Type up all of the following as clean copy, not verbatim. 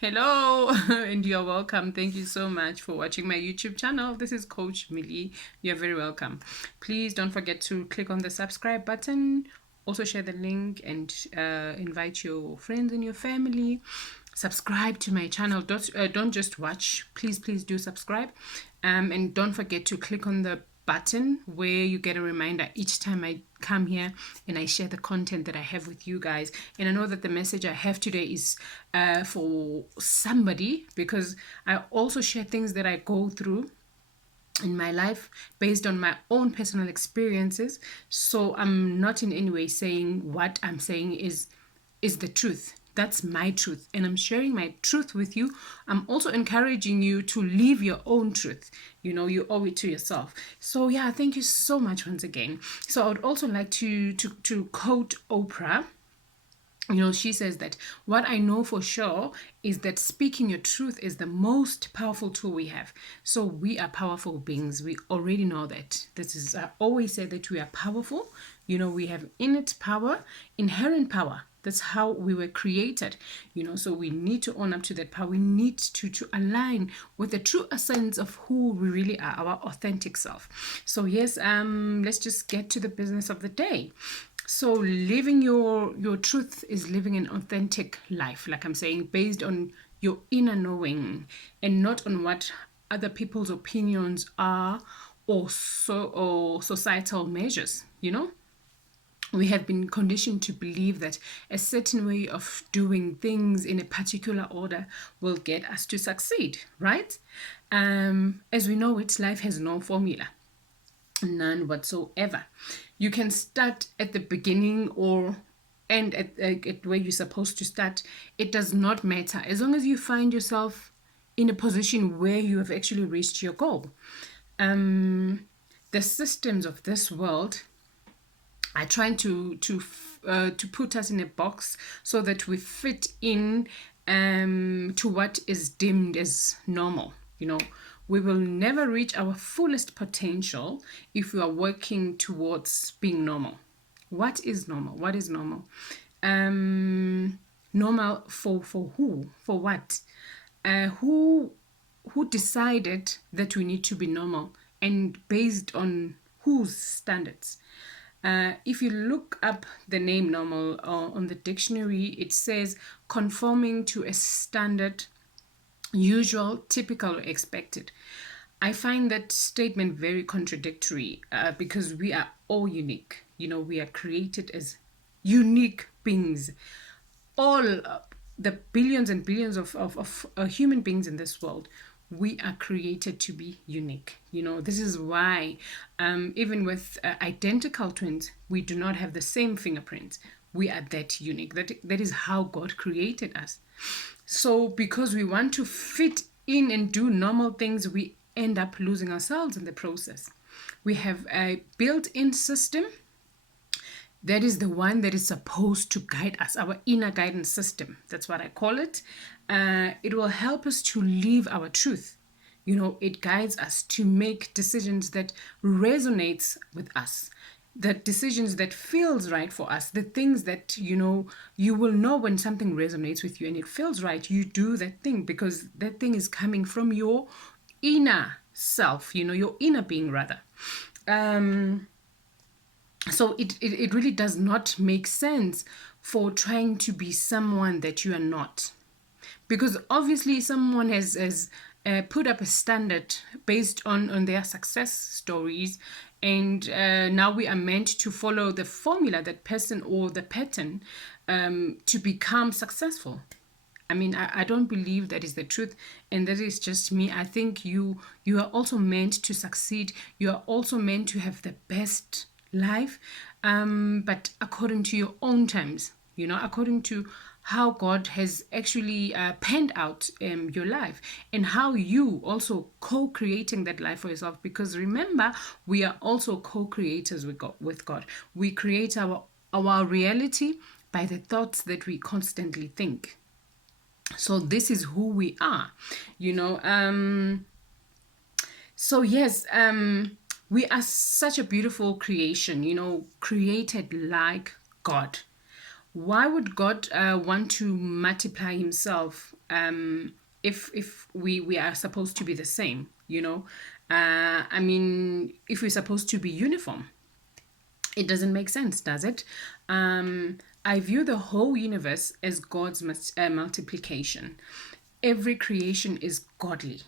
Hello, and you're welcome. Thank you so much for watching my YouTube channel. This is Coach Millie. You're very welcome. Please don't forget to click on the subscribe button. Also, share the link and invite your friends and your family. Subscribe to my channel. Don't just watch. Please do subscribe. And don't forget to click on the button where you get a reminder each time I come here and I share the content that I have with you guys. And I know that the message I have today is for somebody, because I also share things that I go through in my life based on my own personal experiences. So I'm not in any way saying what I'm saying is the truth. That's my truth, and I'm sharing my truth with you. I'm also encouraging you to live your own truth. You owe it to yourself. So yeah, thank you so much once again. So I would also like to quote Oprah. She says that what I know for sure is that speaking your truth is the most powerful tool we have. So we are powerful beings. We already know that. I always say that we are powerful. We have innate power, inherent power. That's how we were created. So we need to own up to that power. We need to align with the true essence of who we really are, our authentic self. So yes, let's just get to the business of the day. So living your truth is living an authentic life, like I'm saying, based on your inner knowing and not on what other people's opinions are, or societal measures. We have been conditioned to believe that a certain way of doing things in a particular order will get us to succeed, right? As we know it, life has no formula. None whatsoever. You can start at the beginning or end at where you're supposed to start. It does not matter as long as you find yourself in a position where you have actually reached your goal. The systems of this world are trying to put us in a box so that we fit in to what is deemed as normal. We will never reach our fullest potential if we are working towards being normal. What is normal? What is normal? Normal for who? For what? Who decided that we need to be normal, and based on whose standards? If you look up the name normal on the dictionary, it says conforming to a standard, usual, typical, or expected. I find that statement very contradictory because we are all unique. We are created as unique beings. All the billions and billions of human beings in this world, we are created to be unique. This is why even with identical twins, we do not have the same fingerprints. We are that unique. That is how God created us. So because we want to fit in and do normal things, we end up losing ourselves in the process. We have a built-in system that is the one that is supposed to guide us, our inner guidance system. That's what I call it. It will help us to live our truth. It guides us to make decisions that resonates with us, the decisions that feels right for us, the things that you will know when something resonates with you and it feels right. You do that thing because that thing is coming from your inner self, your inner being rather. So it really does not make sense for trying to be someone that you are not, because obviously someone has put up a standard based on their success stories, and now we are meant to follow the formula, that person or the pattern, to become successful. I don't believe that is the truth, and that is just me. I think you are also meant to succeed. You are also meant to have the best life, but according to your own terms, according to how God has actually penned out your life, and how you also co-creating that life for yourself. Because remember, we are also co-creators with God. We create our reality by the thoughts that we constantly think. So this is who we are. So yes, we are such a beautiful creation, created like God. Why would God want to multiply himself if we are supposed to be the same, you know? I mean, if we're supposed to be uniform, it doesn't make sense, does it? I view the whole universe as God's multiplication. Every creation is godly.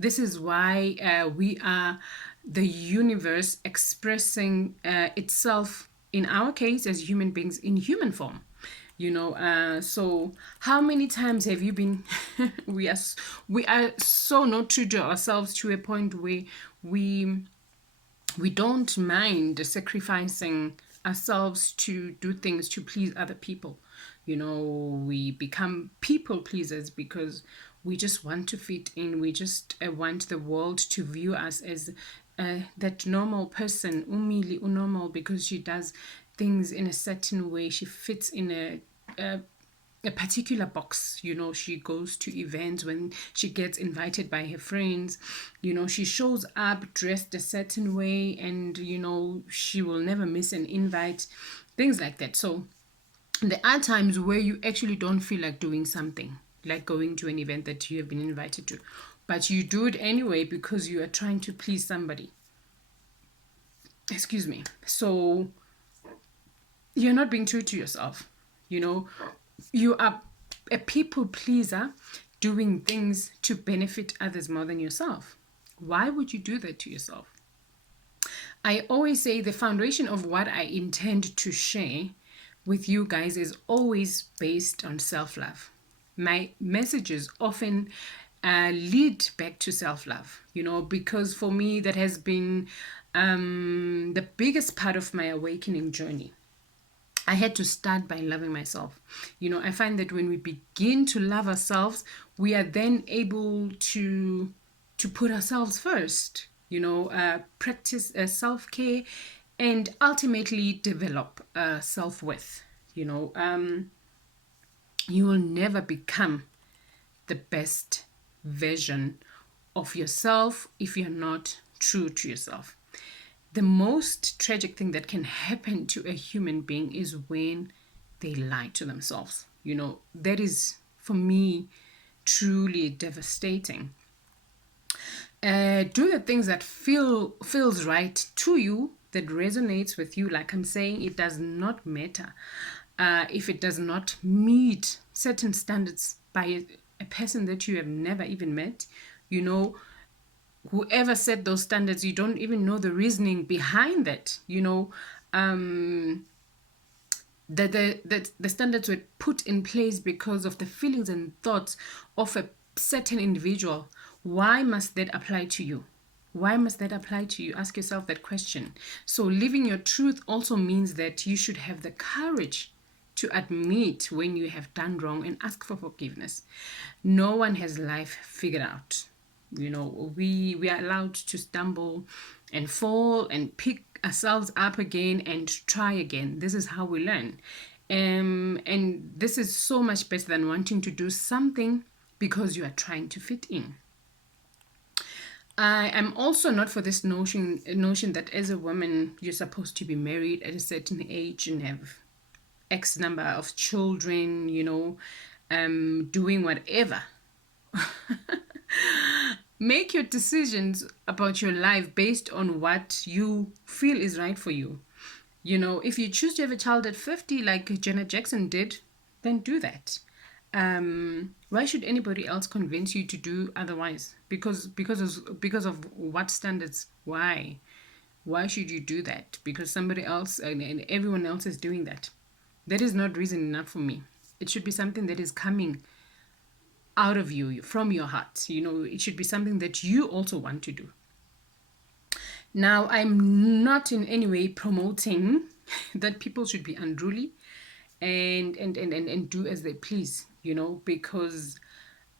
This is why we are the universe expressing itself, in our case, as human beings, in human form. So how many times have you been we are so not true to ourselves to a point where we we don't mind sacrificing ourselves to do things to please other people. We become people pleasers because we just want to fit in. We just want the world to view us as that normal person, umili unormal, because she does things in a certain way. She fits in a particular box. She goes to events when she gets invited by her friends. She shows up dressed a certain way, and she will never miss an invite, things like that. So there are times where you actually don't feel like doing something, like going to an event that you have been invited to, but you do it anyway because you are trying to please somebody. Excuse me. So you're not being true to yourself. You are a people pleaser doing things to benefit others more than yourself. Why would you do that to yourself? I always say the foundation of what I intend to share with you guys is always based on self-love. My messages often lead back to self-love, because for me that has been the biggest part of my awakening journey. I had to start by loving myself. I find that when we begin to love ourselves, we are then able to put ourselves first. Practice self-care, and ultimately develop self-worth. You will never become the best version of yourself if you're not true to yourself. The most tragic thing that can happen to a human being is when they lie to themselves. That is, for me, truly devastating. Do the things that feels right to you, that resonates with you. Like I'm saying, it does not matter if it does not meet certain standards by a person that you have never even met. Whoever set those standards, you don't even know the reasoning behind that. The standards were put in place because of the feelings and thoughts of a certain individual. Why must that apply to you? Why must that apply to you? Ask yourself that question. So living your truth also means that you should have the courage to admit when you have done wrong and ask for forgiveness. No one has life figured out. We are allowed to stumble and fall and pick ourselves up again and try again. This is how we learn. And this is so much better than wanting to do something because you are trying to fit in. I am also not for this notion that as a woman you're supposed to be married at a certain age and have X number of children, doing whatever. Make your decisions about your life based on what you feel is right for you. If you choose to have a child at 50, like Janet Jackson did, then do that. Why should anybody else convince you to do otherwise? Because of what standards? Why should you do that? Because somebody else and everyone else is doing that. That is not reason enough for me. It should be something that is coming out of you, from your heart. It should be something that you also want to do. Now, I'm not in any way promoting that people should be unruly and do as they please, because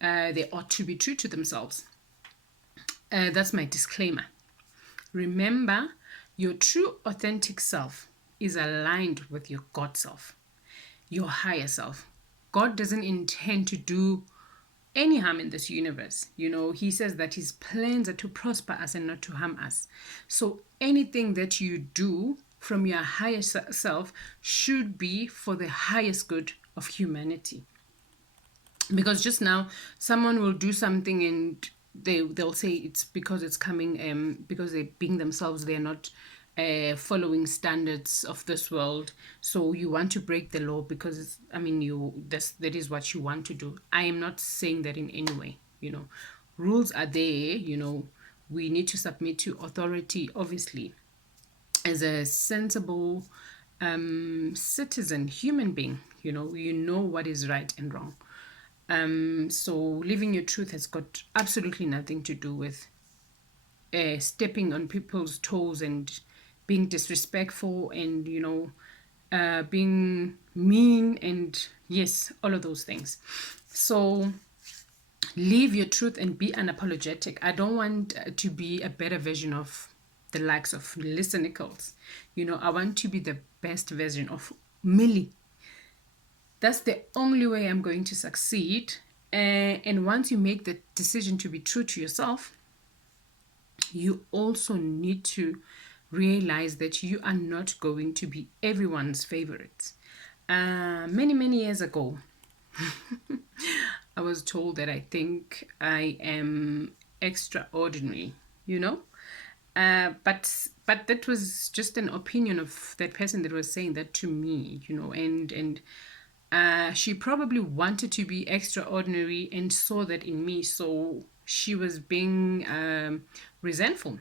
they ought to be true to themselves. That's my disclaimer. Remember, your true authentic self is aligned with your God self, your higher self. God doesn't intend to do any harm in this universe. He says that his plans are to prosper us and not to harm us. So anything that you do from your highest self should be for the highest good of humanity. Because just now someone will do something and they'll say it's because it's coming because they're being themselves, they're not following standards of this world, so you want to break the law because that is what you want to do. I am not saying that in any way. Rules are there. We need to submit to authority, obviously, as a sensible citizen, human being. You know what is right and wrong. So living your truth has got absolutely nothing to do with stepping on people's toes and being disrespectful and being mean, and yes, all of those things. So live your truth and be unapologetic. I don't want to be a better version of the likes of Lisa Nichols. I want to be the best version of Millie. That's the only way I'm going to succeed. And once you make the decision to be true to yourself, you also need to realize that you are not going to be everyone's favorite. Many years ago, I was told that I think I am extraordinary, but that was just an opinion of that person that was saying that to me, and she probably wanted to be extraordinary and saw that in me, so she was being resentful.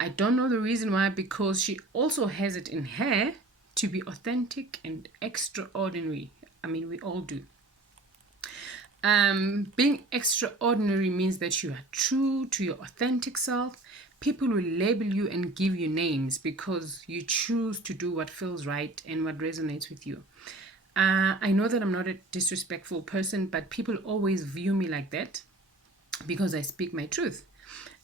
I don't know the reason why, because she also has it in her to be authentic and extraordinary. We all do. Being extraordinary means that you are true to your authentic self. People will label you and give you names because you choose to do what feels right and what resonates with you. I know that I'm not a disrespectful person, but people always view me like that because I speak my truth.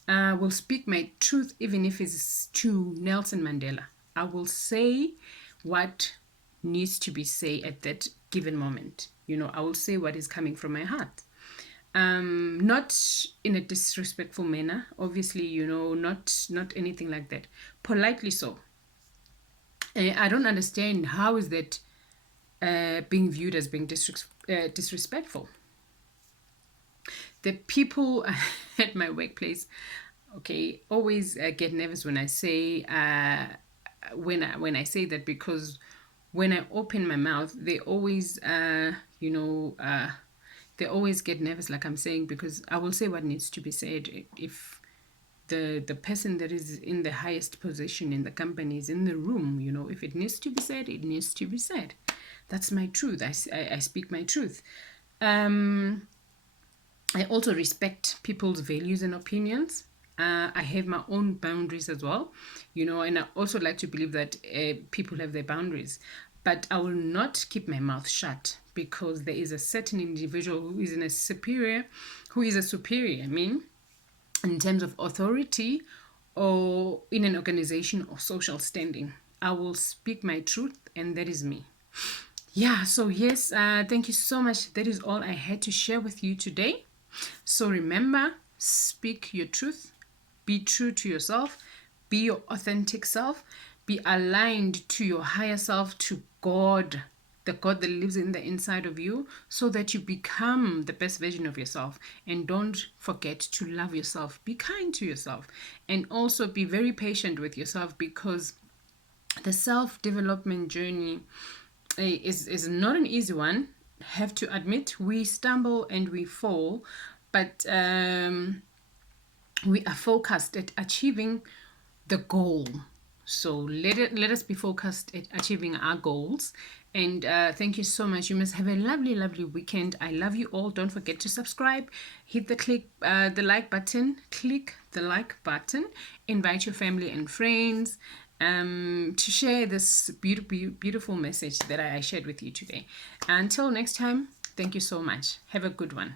I will speak my truth even if it's to Nelson Mandela. I will say what needs to be said at that given moment. I will say what is coming from my heart. Not in a disrespectful manner, obviously, not anything like that. Politely so. I don't understand how is that being viewed as being disrespectful. The people at my workplace, always get nervous when I say when I say that, because when I open my mouth, they always they always get nervous, like I'm saying, because I will say what needs to be said. If the person that is in the highest position in the company is in the room, if it needs to be said, it needs to be said. That's my truth. I speak my truth. I also respect people's values and opinions. I have my own boundaries as well, and I also like to believe that people have their boundaries. But I will not keep my mouth shut because there is a certain individual who is a superior, in terms of authority or in an organization or social standing. I will speak my truth, and that is me. Yeah, so yes, thank you so much. That is all I had to share with you today. So remember, speak your truth, be true to yourself, be your authentic self, be aligned to your higher self, to God, the God that lives in the inside of you, so that you become the best version of yourself. And don't forget to love yourself, be kind to yourself, and also be very patient with yourself, because the self-development journey is not an easy one. Have to admit, we stumble and we fall, but we are focused at achieving the goal. So let us be focused at achieving our goals. And thank you so much. You must have a lovely weekend. I love you all. Don't forget to subscribe, hit the like button, click the like button, invite your family and friends to share this beautiful message that I shared with you today. Until next time, thank you so much. Have a good one.